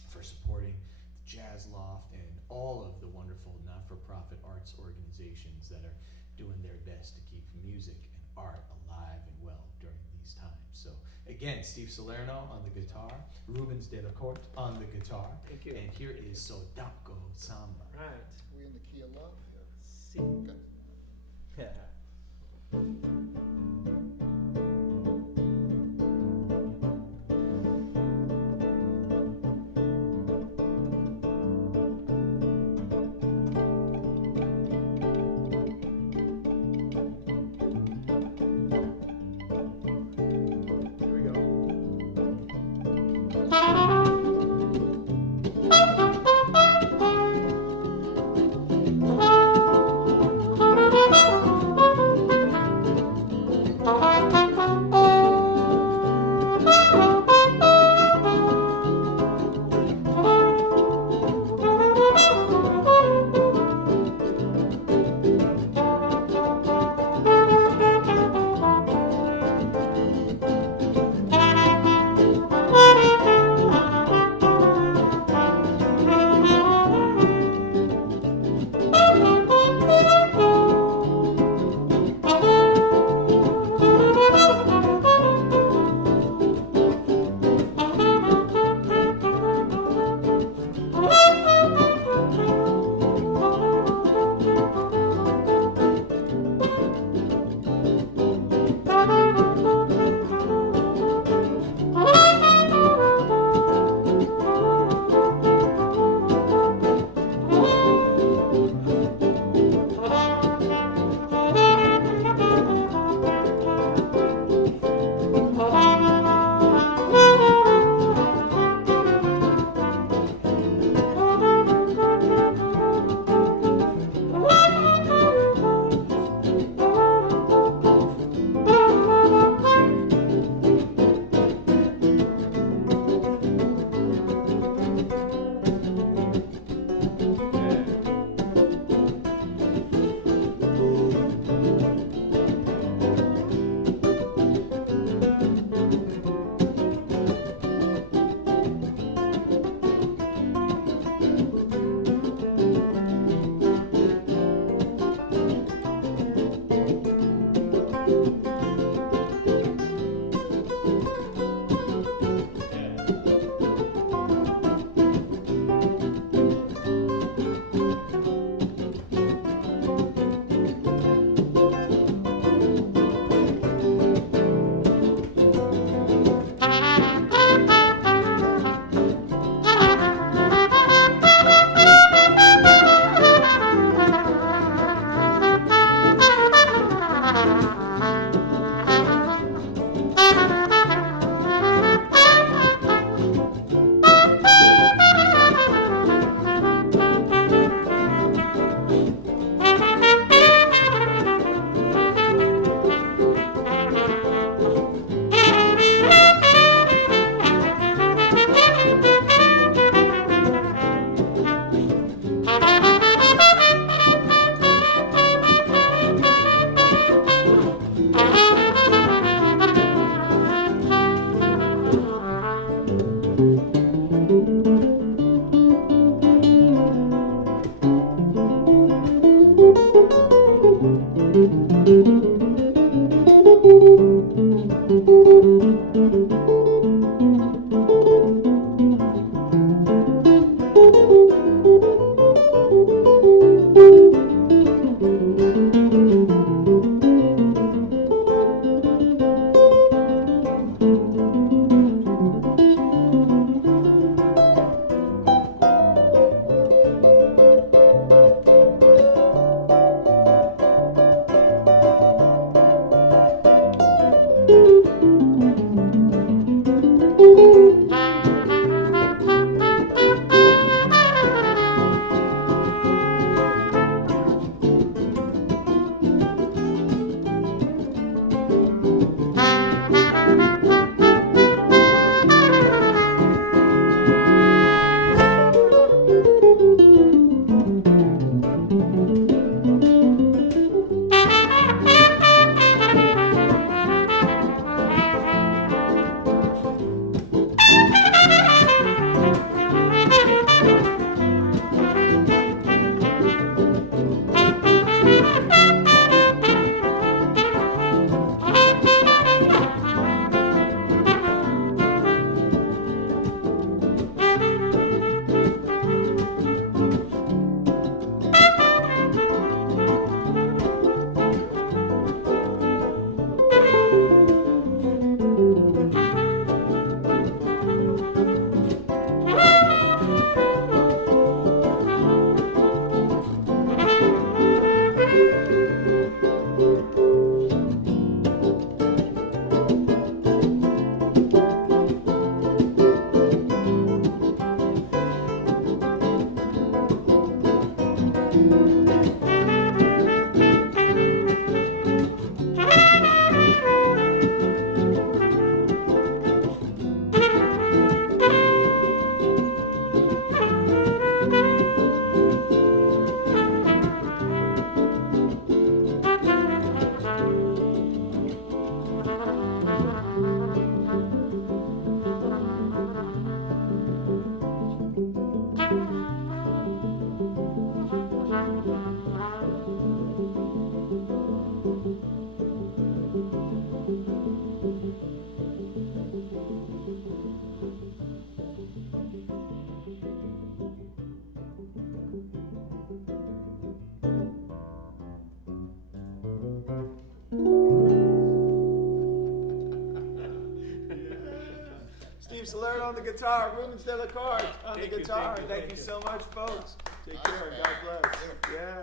for supporting the Jazz Loft and all of the wonderful not-for-profit arts organizations that are doing their best to keep music and art alive and well during these times. So again, Steve Salerno on the guitar, Rubens DeLacorte on the guitar. Thank you. And here is So Danko Samba. Right. We in the key of love here. See. Okay. Here we go. Thank you. on the guitar. Rubens DeLacorte on the Thank you, guitar. thank you, Thank thank you you. so much, folks. Take Nice, care. man. God bless. Beautiful. Yeah.